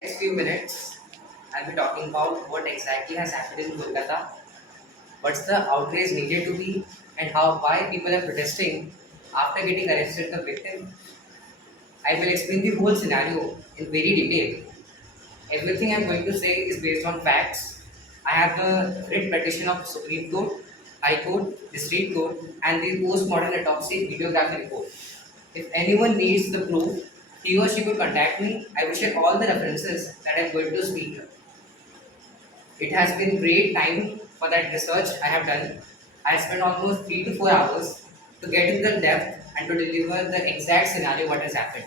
Next few minutes, I'll be talking about what exactly has happened in Kolkata, what's the outrage needed to be, and how why people are protesting after getting arrested the victim. I will explain the whole scenario in very detail. Everything I'm going to say is based on facts. I have the writ petition of Supreme Court, High Court, District Court, and the post-modern autopsy videography report. If anyone needs the proof, he or she could contact me. I will share all the references that I'm going to speak here. It has been great time for that research I have done. I spent almost 3 to 4 hours to get into the depth and to deliver the exact scenario what has happened.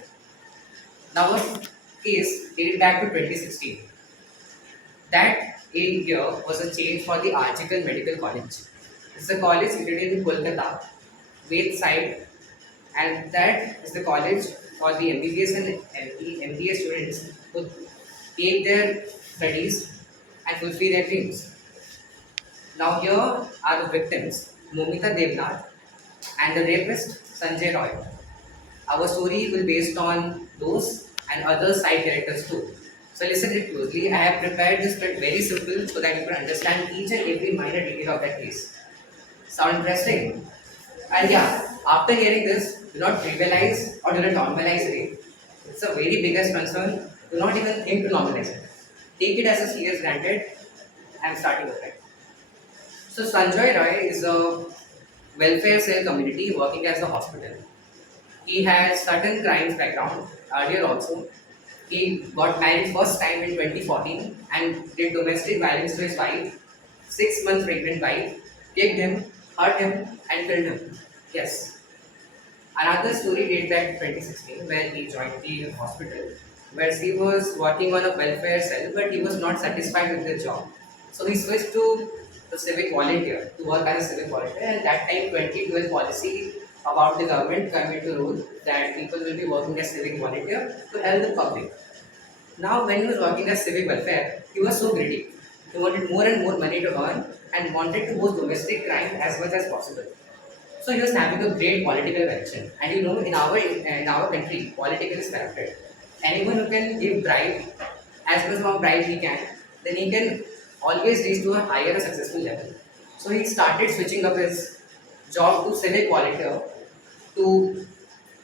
Now, our case dated back to 2016. That year was a change for the Article Medical College. It's a college situated in Kolkata, Wait side, and that is the college for the MBBS and MBA students who take their studies and fulfill their dreams. Now here are the victims, Momita Devnath and the rapist Sanjay Roy. Our story will be based on those and other side characters too. So listen it closely. I have prepared this script very simple so that you can understand each and every minor detail of that case. Sound interesting? And yeah, after hearing this, do not trivialize or do not normalize rape. It's a very biggest concern. Do not even think to normalize it. Take it as a serious granted. I'm starting with it. So Sanjay Roy is a welfare cell community working as a hospital. He has certain crimes background earlier also. He got married first time in 2014 and did domestic violence to his wife, 6 months pregnant wife, kicked him, hurt him, and killed him. Yes. Another story dates back to 2016 where he joined the hospital where he was working on a welfare cell but he was not satisfied with the job. So he switched to the civic volunteer to work as a civic volunteer and that time 2012 policy about the government came into rule that people will be working as civic volunteer to help the public. Now when he was working as civic welfare, he was so greedy. He wanted more and more money to earn and wanted to host domestic crime as much as possible. So he was having a great political connection. And you know, in our country, political is corrupted. Anyone who can give bribe, as much of bribe he can, then he can always reach to a higher successful level. So he started switching up his job to civic volunteer to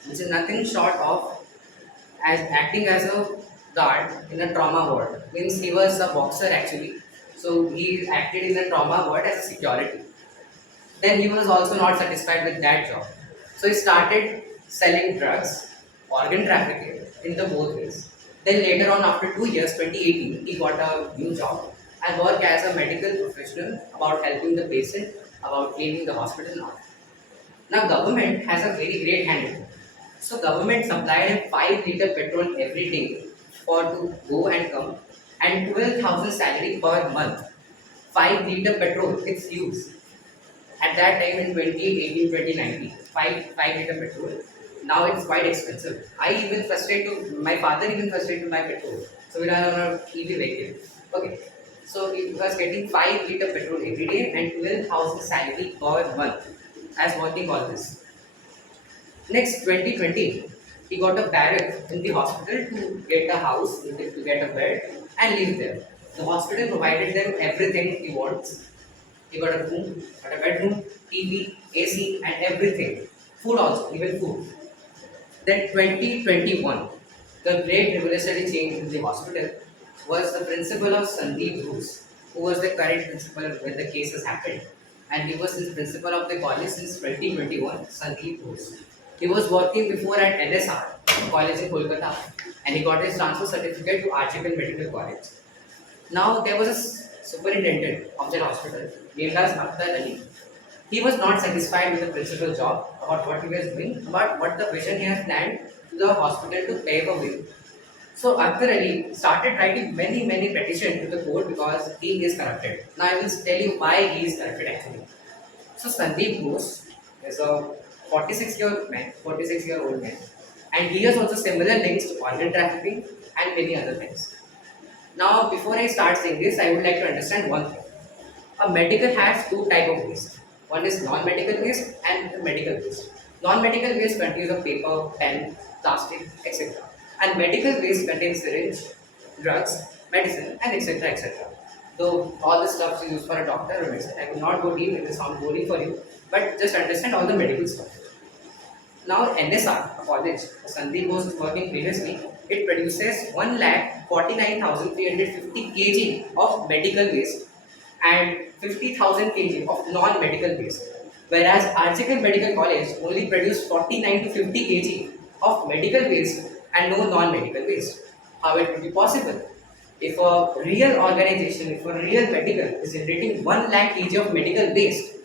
which is nothing short of as acting as a guard in a trauma ward. Means he was a boxer actually. So he acted in a trauma ward as a security. Then he was also not satisfied with that job. So he started selling drugs, organ trafficking in the both ways. Then later on, after 2 years, 2018, he got a new job and worked as a medical professional about helping the patient, about cleaning the hospital and all. Now government has a very great hand in it. So government supplied him 5 liter petrol every day for to go and come and 12,000 salary per month. 5 liter petrol, it's huge. At that time in 2018, 2019, 5 liter petrol. Now it's quite expensive. I even frustrated my father even frustrated my petrol. So we are on a EV vehicle. Okay. So he was getting 5 liter petrol every day and 12,000 salary per month as working all this. Next 2020, he got a barrack in the hospital to get a house, to get a bed and live there. The hospital provided them everything he wants. He got a room, got a bedroom, TV, AC, and everything. Food also, even food. Then 2021, the great revolutionary change in the hospital was the principal of Sandeep Bruce, who was the current principal when the case has happened. And he was the principal of the college since 2021, Sandeep Bruce. He was working before at NSR, college in Kolkata, and he got his transfer certificate to Article Medical College. Now there was a superintendent of that hospital named as Akhtar Ali. He was not satisfied with the principal job about what he was doing, about what the vision he has planned to the hospital to pave a way. So Akhtar Ali started writing many petitions to the court because he is corrupted. Now I will tell you why he is corrupted actually. So Sandeep Bose is a 46-year-old man, and he has also similar links to organ trafficking and many other things. Now, before I start saying this, I would like to understand one thing. A medical has two type of waste. One is non-medical waste and medical waste. Non-medical waste contains of paper, pen, plastic, etc. And medical waste contains syringe, drugs, medicine, and etc. etc. Though all this stuff is used for a doctor or medicine, I will not go deep, it will sound boring for you, but just understand all the medical stuff. Now, NSR, a college, Sandeep was working previously, it produces 1,49,350 kg of medical waste and 50,000 kg of non-medical waste. Whereas Archical Medical College only produced 49 to 50 kg of medical waste and no non-medical waste. How it could be possible? If a real organization, if a real medical is generating 1 lakh kg of medical waste,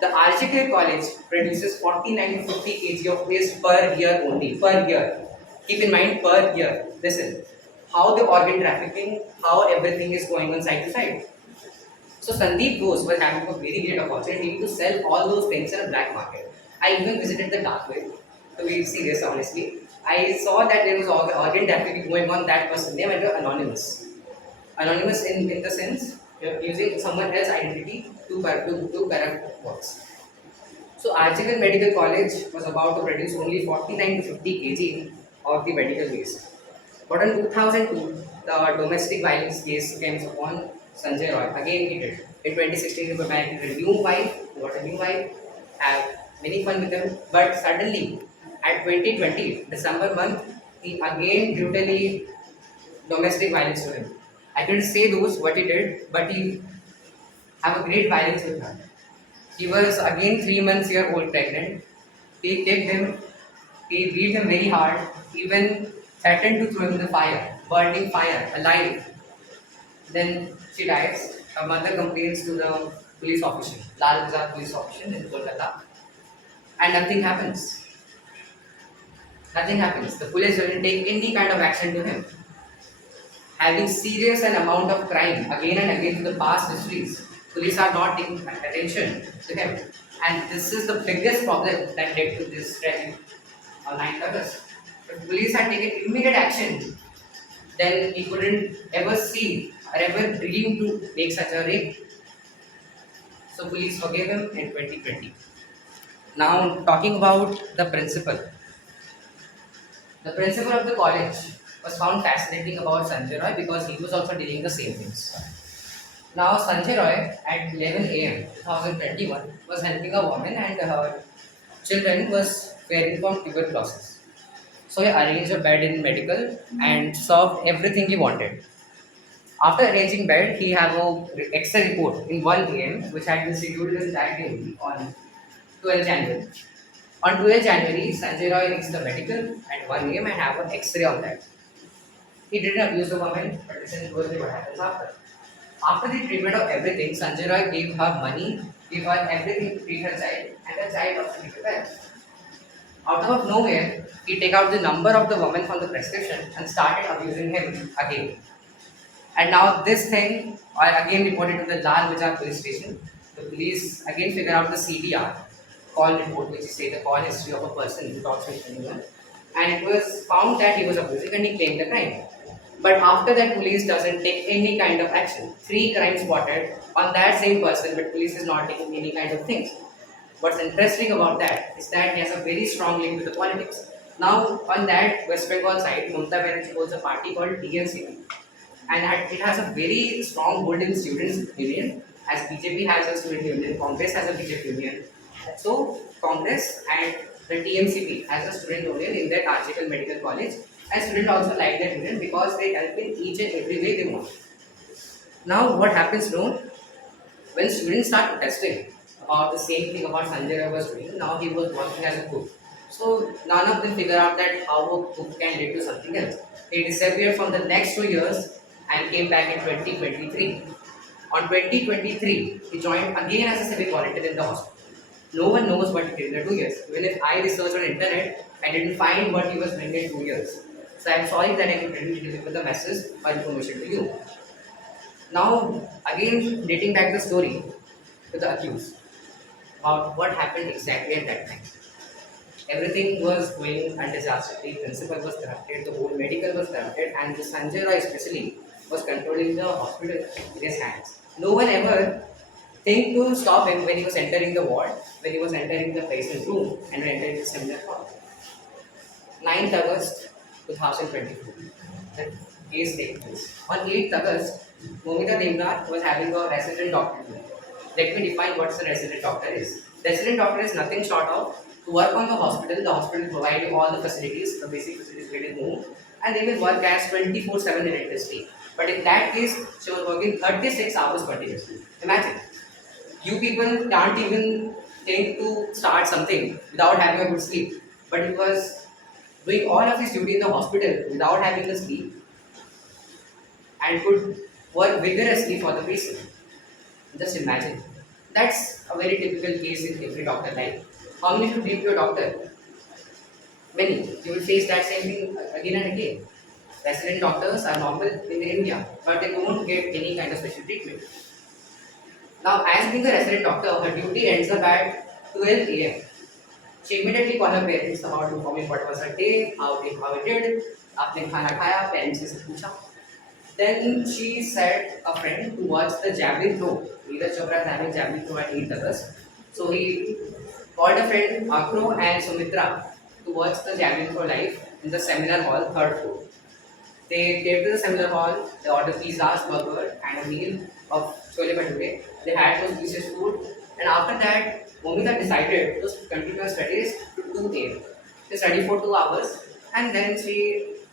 the Archical College produces 49 to 50 kg of waste per year only, per year. Keep in mind, per year. Listen, how the organ trafficking, how everything is going on side to side. So Sandeep Ghosh was having a very great opportunity to sell all those things in a black market. I even visited the dark web, to be serious honestly. I saw that there was organ trafficking going on that person name and anonymous. Anonymous in the sense using someone else's identity to corrupt works. So Archical Medical College was about to produce only 49 to 50 kg of the medical waste. But in 2002, the domestic violence case came upon Sanjay Roy. Again, he did. In 2016, he got married to a new wife, got a new wife, have many fun with them. But suddenly, at 2020, December month, he again brutally domestic violence to him. I couldn't say those what he did, but he have a great violence with her. He was again 3 months year old pregnant. He kicked him, he beat him very hard, even threatened to throw him in the fire, burning fire, alive. Then she dies. Her mother complains to the police official, Lal Bazaar police official in Kolkata, and nothing happens. Nothing happens. The police doesn't take any kind of action to him. Having serious an amount of crime again and again to the past histories, police are not taking attention to him. And this is the biggest problem that led to this tragedy on 9th August. If police had taken immediate action, then he couldn't ever see or ever dream to make such a rape. So police forgave him in 2020. Now talking about the principal. The principal of the college was found fascinating about Sanjay Roy because he was also dealing the same things. Now Sanjay Roy at 11 a.m. 2021 was helping a woman and her children was caring for tuberculosis. So he arranged a bed in medical and served everything he wanted. After arranging bed, he had a X-ray report in 1 a.m. which had been scheduled in that day on 12 January. On 12 January, Sanjay Roy reached the medical at 1 a.m. and have an X-ray on that. He didn't abuse the woman, but this is what happens after. After the treatment of everything, Sanjay Roy gave her money, gave her everything to treat her child, and the child also treated well. Out of nowhere, he take out the number of the woman from the prescription and started abusing him again. And now this thing are again reported to the Lal Bazaar police station. The police again figure out the CDR, call report, which is say the call history of a person who talks with anyone. And it was found that he was abusing and he claimed the crime. But after that, police doesn't take any kind of action. 3 crimes spotted on that same person, but police is not taking any kind of things. What's interesting about that is that he has a very strong link with the politics. Now, on that West Bengal side, Mamata Banerjee holds a party called TNCP, and it has a very strong hold in students' union, as BJP has a student union, Congress has a BJP union. So, Congress and the TMCP has a student union in their Archical Medical College, and students also like that union because they help in each and every way they want. Now, what happens now? When students start protesting about the same thing about Sanjay Roy was doing, now he was working as a cook. So none of them figure out that how a cook can lead to something else. He disappeared from the next 2 years and came back in 2023. On 2023, he joined again as a civic volunteer in the hospital. No one knows what he did in the 2 years. Even if I researched on internet, I didn't find what he was doing in 2 years. So I'm sorry that I couldn't deliver the message or information to you. Now, again, dating back the story to the accused about what happened exactly at that time. Everything was going undisastrously, principal was corrupted, the whole medical was corrupted, and the Sanjay Roy especially was controlling the hospital in his hands. No one ever think to stop him when he was entering the ward, when he was entering the patient room, and when entering the seminar hall. 9th August 2022. case takes place. On 8th August, Momita Devnath was having a resident doctor. Let me define what a resident doctor is. Resident doctor is nothing short of to work on the hospital. The hospital provide you all the facilities, the basic facilities get in home, and they will work as 24/7 in industry. But in that case, she was working 36 hours continuously. Imagine, you people can't even think to start something without having a good sleep. But he was doing all of his duty in the hospital without having the sleep and could work vigorously for the patient. Just imagine. That's a very typical case in every doctor life. How many should dream to a doctor? Many. You will face that same thing again and again. Resident doctors are normal in India, but they don't get any kind of special treatment. Now, as being a resident doctor, her duty ends up at 12 a.m. She immediately called her parents about informing what was her day, how it did, आपने खाना खाया, parents से पूछा. Then she sent a friend to watch the javelin throw. Neeraj Chopra is having javelin throw at 8th August. So he called a friend Akro and Sumitra to watch the javelin throw live in the seminar hall, third floor. They came to the seminar hall, they ordered pizzas, burger, and a meal of chole bhature. They had those delicious food, and after that, Momita decided to continue her studies to 2 a.m. She studied for 2 hours, and then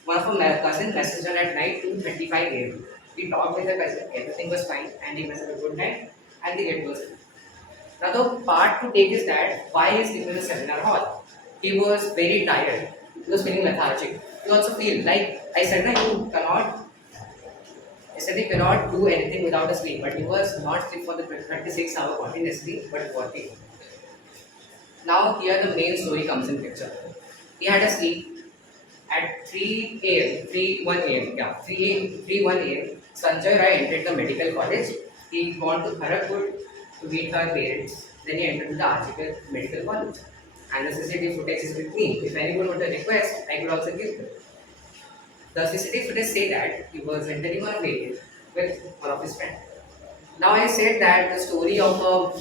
one of her cousins messaged her at night 2:35 a.m. He talked with her cousin, everything was fine, and he messaged her good night, and they get to sleep. Now the part to take is that why he is sleeping in the seminar hall. He was very tired. He was feeling lethargic. He also feel like I said, no, you cannot do anything without a sleep, but he was not sleep for the 36 hours continuously, but working. Now here the main story comes in picture. He had a sleep at 3 a.m., 3:1 a.m. Yeah, 3:1 a.m. Sanjay Rai entered the medical college. He gone to Kharagpur to meet her parents. Then he entered the Architect Medical College. And the CCTV footage is with me. If anyone would request, I could also give them. The CCTV footage say that he was entering on a variant with one of his friends. Now I said that the story of a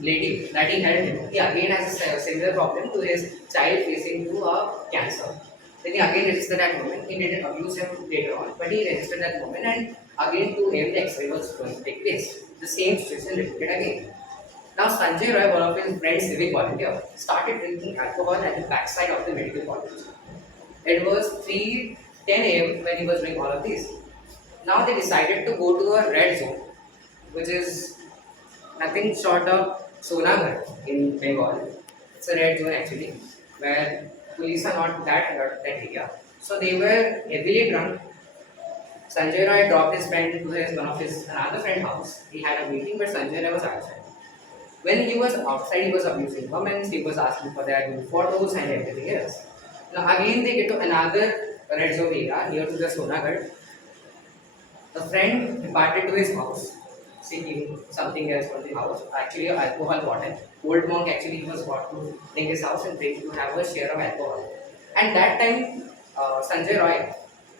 lady that he had, he again has a similar problem to his child facing to a cancer. Then he again registered that woman. He didn't abuse him later on, but he registered that woman, and again to him the X-ray was going to take place. The same situation repeated again. Now Sanjay Roy, one of his friends, civic volunteer, started drinking alcohol at the backside of the medical college. It was 3:10 a.m. when he was doing all of this. Now they decided to go to a red zone, which is nothing short of Sonagar in Bengal. It's a red zone actually, where police are not that alert at that area. So they were heavily drunk. Sanjay Roy dropped his friend to one of his another friend's house. He had a meeting, but Sanjay Roy was outside. When he was outside, he was abusing women, he was asking for their new photos and everything else. Now again they get to another red zone area near to the Sonagar. The friend departed to his house, seeking something else from the house. Actually, an alcohol bottle. Old monk actually he was brought to bring his house and bring to have a share of alcohol. And that time, Sanjay Roy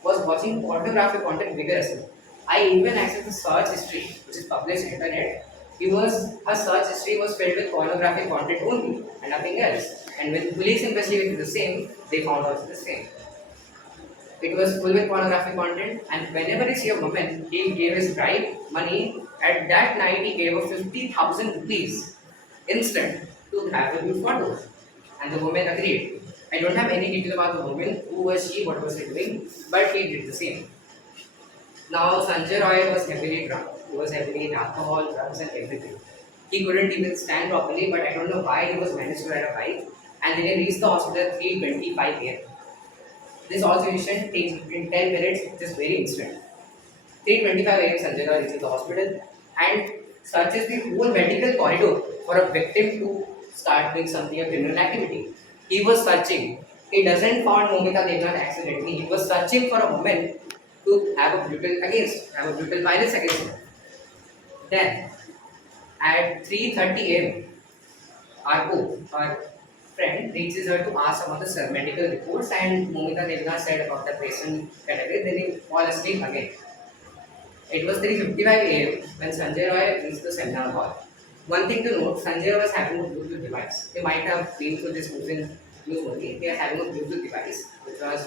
was watching pornographic content vigorously. I even accessed the search history, which is published on internet. Her search history was filled with pornographic content only and nothing else. And when police investigated the same, they found out the same. It was full with pornographic content, and whenever he see a woman, he gave his bribe money. At that night, he gave her 50,000 rupees instant to have a good photos. And the woman agreed. I don't have any detail about the woman, who was she, what was she doing, but he did the same. Now Sanjay Roy was heavily drunk. He was heavily in alcohol, drugs, and everything. He couldn't even stand properly, but I don't know why he was managed to ride a bike. And then he reached the hospital at 3:25 a.m. This observation takes between 10 minutes, which is very instant. 3:25 a.m. Sanjay Roy reaches the hospital and searches the whole medical corridor for a victim to start doing something, a criminal activity. He was searching. He doesn't find Momita Devnath accidentally. He was searching for a woman to have a brutal violence against her. Then, at 3:30 a.m., our friend reaches her to ask about the medical reports, and Momita Devnath said about the patient category. Then he fall asleep again. It was 3:55 a.m. when Sanjay Roy reached the seminar hall. One thing to note, Sanjay Roy was having a Bluetooth device. They might have been through this news only. They are having a Bluetooth device, which was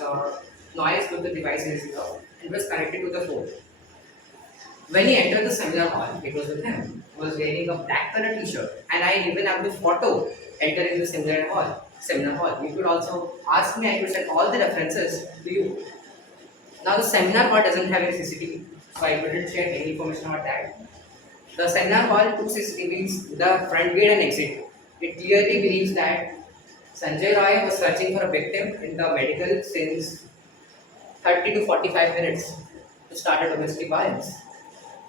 noise with the device in his ear and was connected to the phone. When he entered the seminar hall, it was with him. He was wearing a black color t-shirt, and I even have the photo entering the seminar hall. Seminar hall. You could also ask me. I could send all the references to you. Now the seminar hall doesn't have any CCTV, so I couldn't share any information about that. The seminar hall two CCTVs, the front gate and exit. It clearly believes that Sanjay Roy was searching for a victim in the medical since 30 to 45 minutes to start a domestic violence.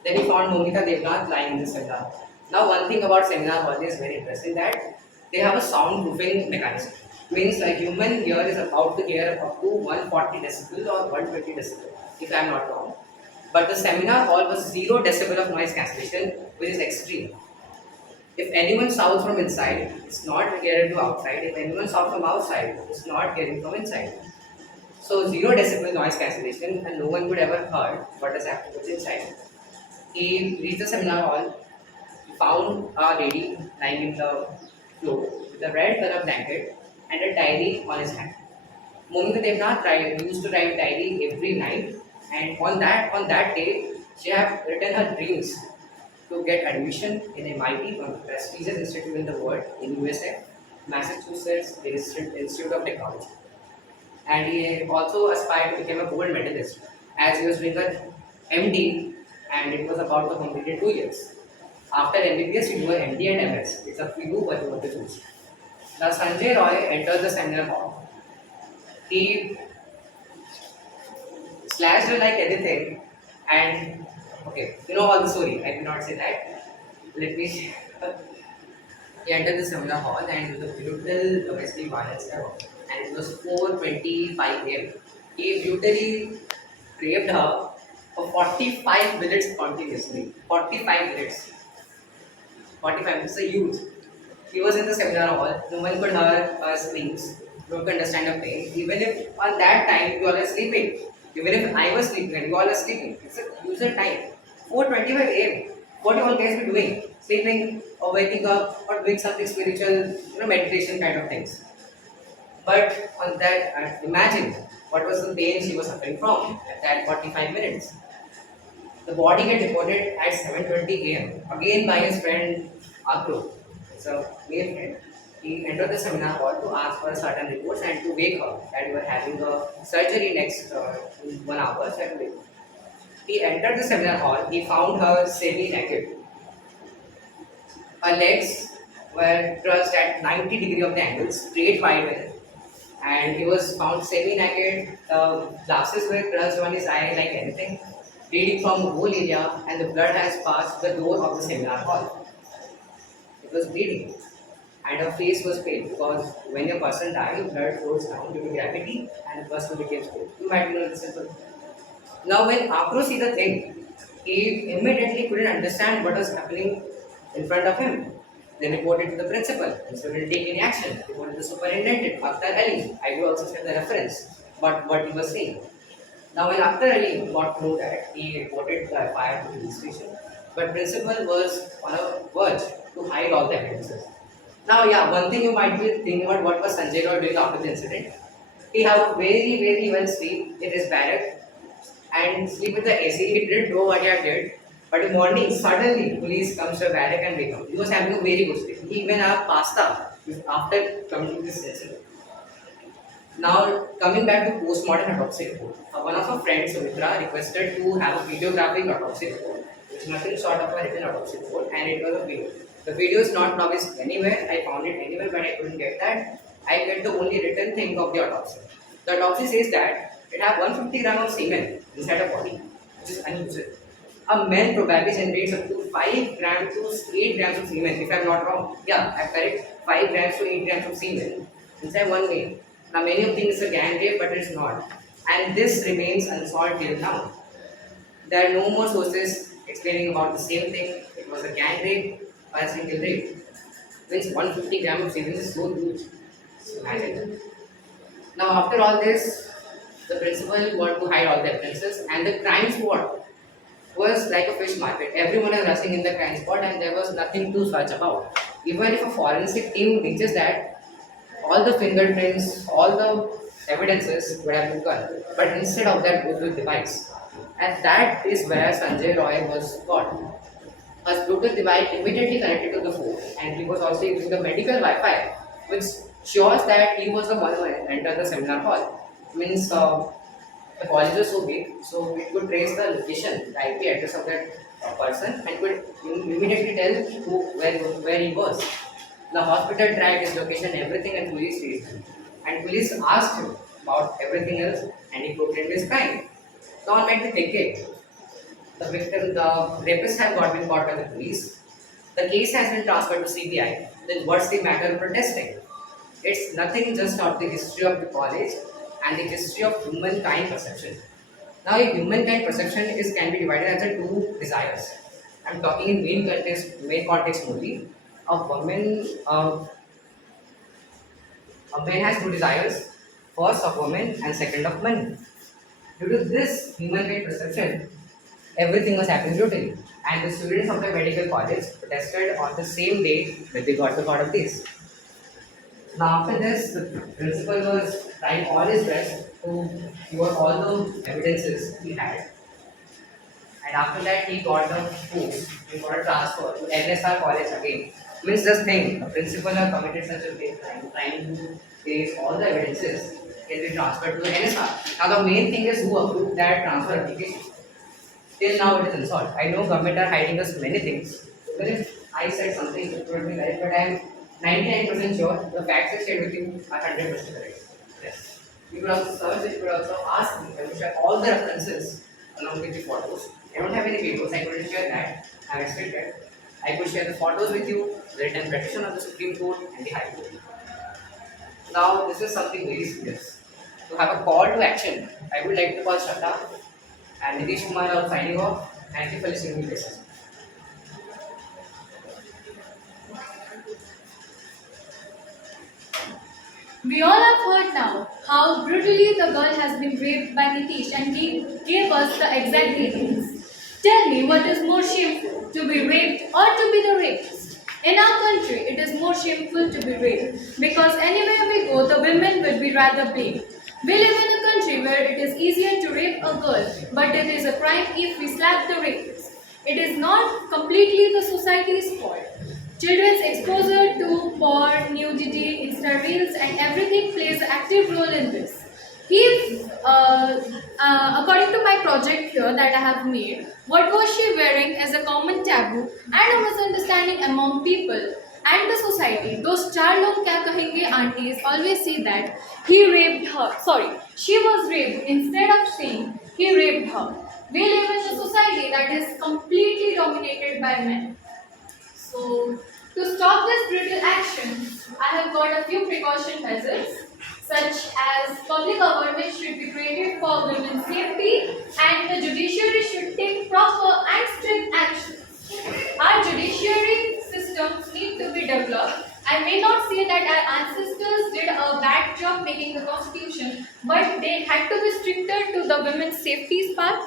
Then he found Momita Devnath lying in the seminar. Now, one thing about seminar hall is very interesting that they have a soundproofing mechanism. Means a human ear is about to hear up to 140 decibel or 120 decibel, if I am not wrong. But the seminar hall was 0 decibel of noise cancellation, which is extreme. If anyone shouts from inside, it's not hearing to outside. If anyone shouts from outside, it's not hearing from inside. So 0 decibel noise cancellation, and no one could ever heard what is happening inside. He reached the seminar hall, he found a lady lying in the floor with a red color blanket and a diary on his hand. Momita Devnath used to write diary every night, and on that day, she had written her dreams to get admission in MIT, one of the prestigious institute in the world in USA, Massachusetts Institute of Technology. And he also aspired to become a gold medalist as he was doing a MD, and it was about to complete in 2 years. After MBBS, you do an MD and MS. It's up to you what you want to choose. Now, Sanjay Roy entered the seminar hall. He slashed her like anything, and okay, you know all the story. I cannot say that. Let me. He entered the seminar hall, and it was a brutal domestic violence ever. And it was 4:25 a.m. He brutally raped her for 45 minutes continuously. 45 minutes. 45 minutes. A youth. He was in the seminar hall. No one could hear her screams. No one could understand her pain. Even if on that time you all are sleeping. Even if I was sleeping and you all are sleeping. It's a user time. 4:25 a.m. What you all guys be doing? Sleeping or waking up or doing something spiritual, meditation kind of things. But on that, imagine what was the pain she was suffering from at that 45 minutes. The body get reported at 7:20 a.m. again by his friend Akro. It's a male friend. He entered the seminar hall to ask for certain reports and to wake her that we were having a surgery next in 1 hour. So he entered the seminar hall. He found her semi-naked. Her legs were thrust at 90 degrees of the angle, straight wide in, and he was found semi-naked. The glasses were thrust on his eye like anything, bleeding from the whole area, and the blood has passed the door of the seminar hall. It was bleeding, and her face was pale because when a person dies, blood flows down due to gravity, and the person becomes pale. You might know this simple. Now, when Akro see the thing, he immediately couldn't understand what was happening in front of him. They reported to the principal. Principal didn't take any action. Reported to the superintendent, Akhtar Ali. I will also share the reference, but what he was saying. Now, when Akhtar Ali got to know that, he reported the fire to the police station. But principal was on a verge to hide all the evidences. Now, yeah, one thing you might be thinking about what was Sanjay Roy doing after the incident. He had very, very well sleep in his barrack and sleep with the AC. He didn't know what he had did. But in the morning, suddenly police comes to a barrack and wake him. He was having a very good sleep. He even had pasta after coming to this incident. Now, coming back to post-mortem autopsy report, one of our friends, Sumitra, requested to have a videographic autopsy report, which is nothing short of a written autopsy report, and it was a video. The video is not published anywhere. I found it anywhere, but I couldn't get that. I get the only written thing of the autopsy. The autopsy says that it has 150 grams of semen inside a body, which is unusual. A man probably generates up to 5 grams to 8 grams of semen, if I'm not wrong. Yeah, I'm correct. 5 grams to 8 grams of semen inside one male. Now, many of things it's a gang rape, but it's not. And this remains unsolved till now. There are no more sources explaining about the same thing. It was a gang rape or a single rape. Means 150 grams of semen is so huge. So imagine. Now, after all this, the principal wanted to hide all the evidences, and the crime spot was like a fish market. Everyone is rushing in the crime spot, and there was nothing to search about. Even if a forensic team reaches that, all the fingerprints, all the evidences would have been got. But instead of that, goes with device. And that is where Sanjay Roy was got. A Bluetooth device immediately connected to the phone, and he was also using the medical Wi-Fi, which shows that he was the one who entered the seminar hall. Means the college was so big, so it could trace the location, the IP address of that person, and could immediately tell where he was. The hospital tracked his location, everything, and police reached him. And police asked him about everything else, and he proclaimed his crime. Now, let me think it. The rapist has been caught by the police. The case has been transferred to CBI. Then what's the matter of protesting? It's nothing just of the history of the college and the history of humankind perception. Now, a humankind perception can be divided into two desires. I'm talking in main context only. A man has two desires. First of woman and second of money. Due to this humankind perception, everything was happening brutally. And the students of the medical college protested on the same day that they got the caught of this. Now after this, the principal was trying all his best to cure all the evidences he had. And after that, he got the post, he got a transfer to NSR college again. Means just think, a principal has committed such a big crime, trying to trace all the evidences, can be transferred to the NSR. Now the main thing is who approved that transfer application. Till now it is unsolved. I know government are hiding us many things. Even if I said something it would be right, but I am 99% sure the facts I shared with you are 100% correct. Yes. You could also search, you could also ask me. I will share all the references along with the photos. I don't have any videos, I couldn't share that. I have restricted. I could share the photos with you, the written petition of the Supreme Court and the High Court. Now this is something very serious. To have a call to action, I would like to call Shraddha and Nitish Kumar are signing off. Thank you for listening to this. We all have heard now how brutally the girl has been raped by Nitish, and he gave us the exact details. Tell me, what is more shameful, to be raped or to be the rapist? In our country, it is more shameful to be raped because anywhere we go, the women will be rather blamed. We live in a country where it is easier to rape a girl, but it is a crime if we slap the rapist. It is not completely the society's fault. Children's exposure to porn, nudity, Insta reels, and everything plays an active role in this. If, according to my project here that I have made, what was she wearing is a common taboo and a misunderstanding among people and the society. Those char log kya kahenge aunties always say that he raped her. Sorry, she was raped instead of saying he raped her. We live in a society that is completely dominated by men. So, to stop this brutal action, I have got a few precaution measures, such as public awareness should be created for women's safety, and the judiciary should take proper and strict action. Our judiciary systems need to be developed. I may not say that our ancestors did a bad job making the constitution, but they had to be stricter to the women's safety part.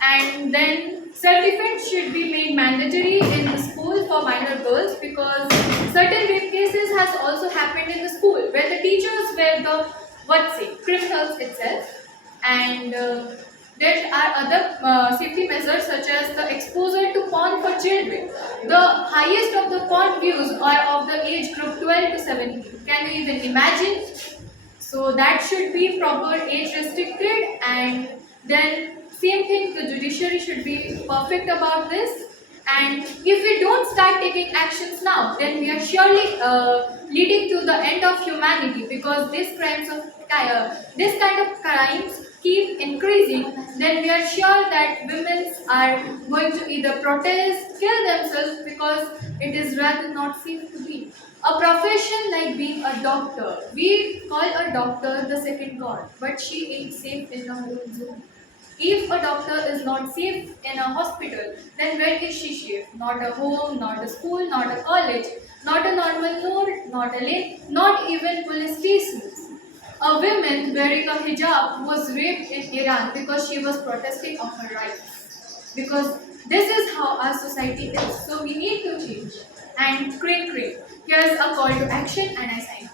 And then self-defense should be made mandatory in the school for minor girls, because certain rape cases has also happened in the school where the teachers were the criminals itself. And there are other safety measures such as the exposure to porn for children. The highest of the porn views are of the age group 12 to 17. Can you even imagine? So that should be proper age restricted, and then same thing, the judiciary should be perfect about this. And if we don't start taking actions now, then we are surely leading to the end of humanity, because this kind of crimes keep increasing. Then we are sure that women are going to either protest, kill themselves, because it is rather not safe to be. A profession like being a doctor, we call a doctor the second god, but she ain't safe in her own zone. If a doctor is not safe in a hospital, then where is she safe? Not a home, not a school, not a college, not a normal road, not a lane, not even police stations. A woman wearing a hijab was raped in Iran because she was protesting of her rights. Because this is how our society is. So we need to change. And here's a call to action, and I sign.